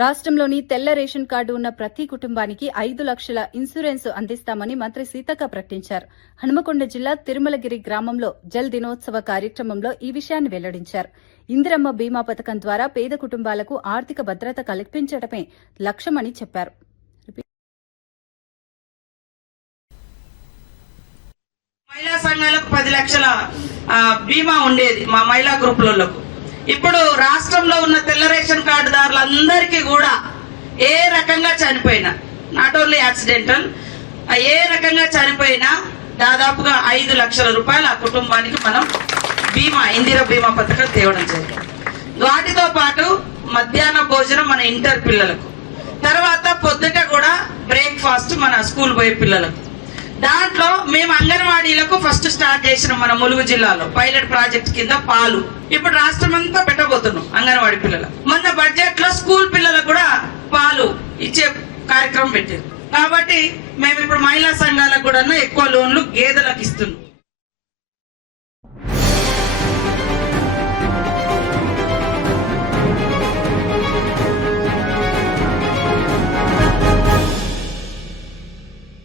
రాష్ట్రంలోని తెల్ల ration card ఉన్న ప్రతి కుటుంబానికి 5 లక్షల ఇన్సూరెన్స్ అందిస్తామని మంత్రి సీతక్క ప్రకటించారు. హనుమకొండ జిల్లా తిరుమలగిరి గ్రామంలో జల్ దినోత్సవ కార్యక్రమంలో ఈ విషయాన్ని వెల్లడించారు. ఇందిరమ్మ బీమా పథకం ద్వారా పేద కుటుంబాలకు ఆర్థిక భద్రత కల్పించడమే లక్ష్యమని చెప్పారు. మహిళా సంఘాలకు 10 లక్షల బీమా ఉండేది మా మహిళా గ్రూపులలో. ఇప్పుడు రాష్ట్రంలో ఉన్న తెల్ల రేషన్ కార్డుదారులందరికీ కూడా ఏ రకంగా చనిపోయినా, నాట్ ఓన్లీ యాక్సిడెంటల్, ఏ రకంగా చనిపోయినా దాదాపుగా 5 లక్షల రూపాయలు ఆ కుటుంబానికి మనం బీమా, ఇందిరా బీమా పథకం తేవడం జరిగింది. వాటితో పాటు మధ్యాహ్న భోజనం మన ఇంటర్ పిల్లలకు, తర్వాత పొద్దుట కూడా బ్రేక్ఫాస్ట్ మన స్కూల్ పోయే పిల్లలకు. దాంట్లో మేము అంగన్వాడీలకు ఫస్ట్ స్టార్ట్ చేసిన మన ములుగు జిల్లాలో పైలట్ ప్రాజెక్ట్ కింద పాలు ఇప్పుడు రాష్ట్రం అంతా పెట్టబోతున్నాం అంగన్వాడీ పిల్లలకు. మొన్న బడ్జెట్ లో స్కూల్ పిల్లలకు కూడా పాలు ఇచ్చే కార్యక్రమం పెట్టారు. కాబట్టి మేము ఇప్పుడు మహిళా సంఘాలకు కూడా ఎక్కువ లోన్లు గేదెలకు ఇస్తున్నాం.